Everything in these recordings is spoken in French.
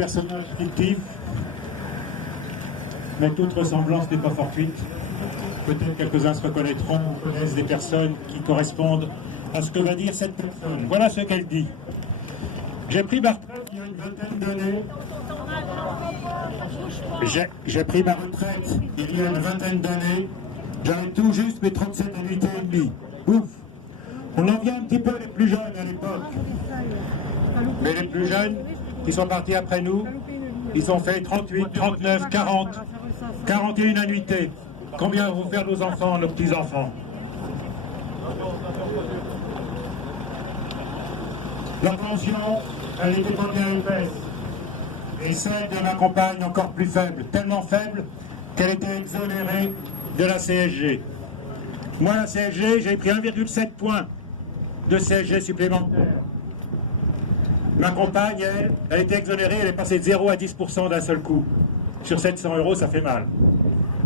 personnage fictif, mais toute ressemblance n'est pas fortuite. Peut-être quelques-uns se reconnaîtront ou connaissent des personnes qui correspondent à ce que va dire cette personne. Voilà ce qu'elle dit. J'ai pris ma retraite il y a une vingtaine d'années. J'ai pris ma retraite il y a une vingtaine d'années. J'avais tout juste mes 37 annuités et demie. Ouf. On en vient un petit peu les plus jeunes à l'époque. Mais les plus jeunes qui sont partis après nous, ils ont fait 38, 39, 40, 41 annuités. Combien vont faire nos enfants, nos petits-enfants? La pension, elle n'était pas bien épaisse. Et celle de ma compagne encore plus faible, tellement faible qu'elle était exonérée de la CSG. Moi, la CSG, j'ai pris 1,7 points de CSG supplémentaire. Ma compagne, elle était exonérée, elle est passée de 0 à 10% d'un seul coup. Sur 700 €, ça fait mal.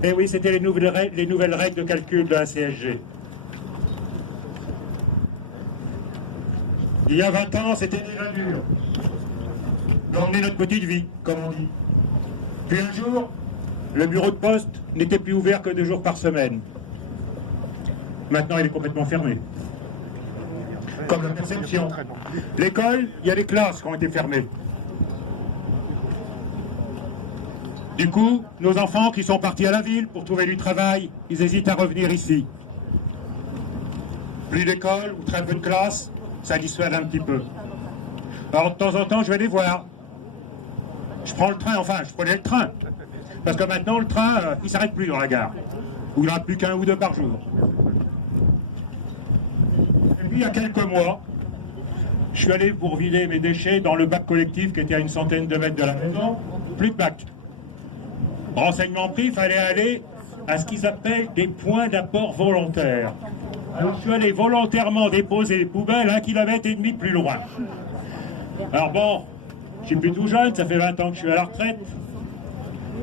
Et oui, c'était les nouvelles règles de calcul de la CSG. Il y a 20 ans, c'était déjà dur d'emmener notre petite vie, comme on dit. Puis un jour, le bureau de poste n'était plus ouvert que 2 jours par semaine. Maintenant, il est complètement fermé. Comme la perception. L'école, il y a des classes qui ont été fermées. Du coup, nos enfants qui sont partis à la ville pour trouver du travail, ils hésitent à revenir ici. Plus d'école ou très peu de classes, ça dissuade un petit peu. Alors de temps en temps, je vais les voir. Je prends le train, enfin, je prenais le train. Parce que maintenant, le train, il ne s'arrête plus dans la gare. Où il n'y en a plus qu'un ou deux par jour. Et puis, il y a quelques mois, je suis allé pour vider mes déchets dans le bac collectif qui était à une centaine de mètres de la maison. Plus de bac. Renseignement pris, il fallait aller à ce qu'ils appellent des points d'apport volontaires. Alors je suis allé volontairement déposer les poubelles 1,5 km plus loin. Alors bon, je suis plus tout jeune, ça fait 20 ans que je suis à la retraite.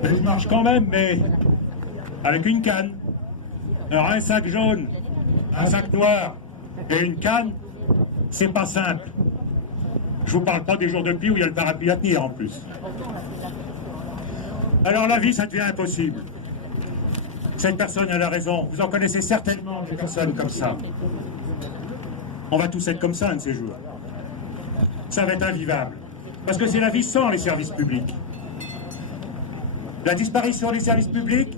Mais je marche quand même, mais avec une canne. Alors un sac jaune, un sac noir et une canne, c'est pas simple. Je vous parle pas des jours de pluie où il y a le parapluie à tenir en plus. Alors la vie, ça devient impossible. Cette personne, elle a raison. Vous en connaissez certainement des personnes comme ça. On va tous être comme ça un de ces jours. Ça va être invivable. Parce que c'est la vie sans les services publics. La disparition des services publics,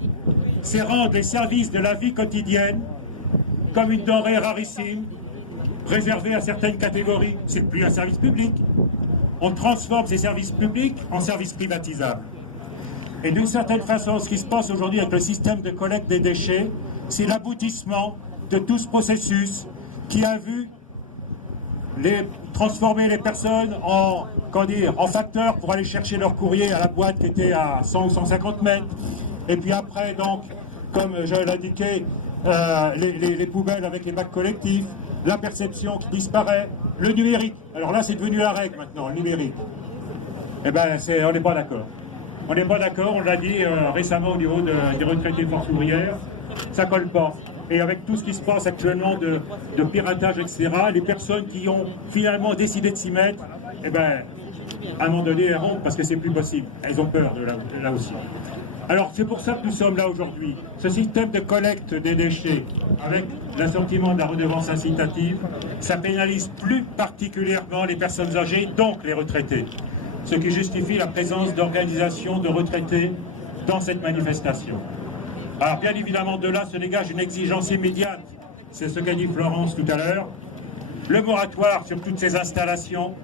c'est rendre les services de la vie quotidienne comme une denrée rarissime, réservée à certaines catégories. C'est plus un service public. On transforme ces services publics en services privatisables. Et d'une certaine façon, ce qui se passe aujourd'hui avec le système de collecte des déchets, c'est l'aboutissement de tout ce processus qui a vu transformer les personnes en facteurs pour aller chercher leur courrier à la boîte qui était à 100 ou 150 mètres. Et puis après, donc, comme je l'indiquais, les poubelles avec les bacs collectifs, la perception qui disparaît, le numérique. Alors là, c'est devenu la règle maintenant, le numérique. Eh bien, on n'est pas d'accord. On n'est pas d'accord, on l'a dit récemment au niveau des retraités force ouvrière, ça colle pas. Et avec tout ce qui se passe actuellement de piratage, etc., les personnes qui ont finalement décidé de s'y mettre, eh ben, à un moment donné, elles rompent parce que c'est plus possible. Elles ont peur de là aussi. Alors c'est pour ça que nous sommes là aujourd'hui. Ce système de collecte des déchets, avec l'assortiment de la redevance incitative, ça pénalise plus particulièrement les personnes âgées, donc les retraités. Ce qui justifie la présence d'organisations de retraités dans cette manifestation. Alors bien évidemment, de là se dégage une exigence immédiate, c'est ce qu'a dit Florence tout à l'heure, le moratoire sur toutes ces installations,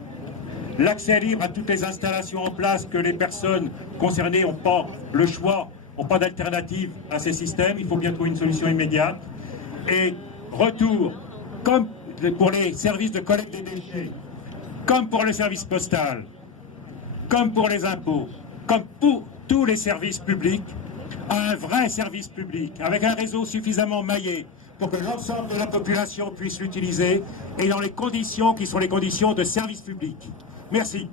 l'accès libre à toutes les installations en place, que les personnes concernées n'ont pas le choix, n'ont pas d'alternative à ces systèmes, il faut bien trouver une solution immédiate, et retour, comme pour les services de collecte des déchets, comme pour le service postal, comme pour les impôts, comme pour tous les services publics, à un vrai service public, avec un réseau suffisamment maillé pour que l'ensemble de la population puisse l'utiliser et dans les conditions qui sont les conditions de service public. Merci.